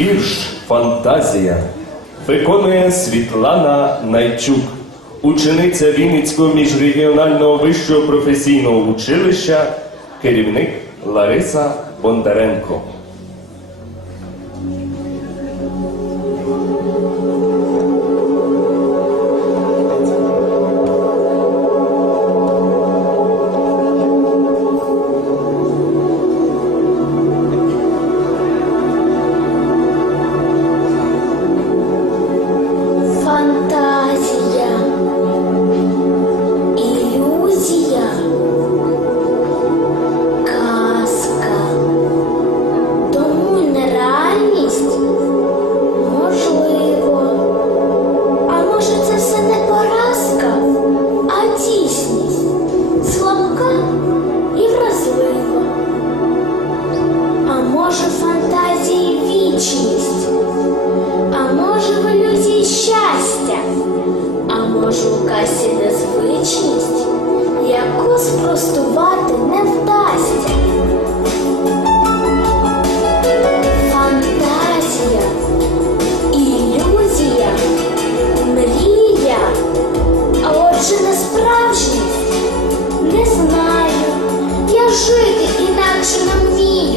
Вірш Фантазія виконує Світлана Найчук, учениця Вінницького міжрегіонального вищого професійного училища, керівник Лариса Бондаренко. лука і вразливо. А може, фантазії вічність, а може, в ілюзії щастя, а може, у касі незвичність, яку спростувати не вдасться. жити інакше нам вміє.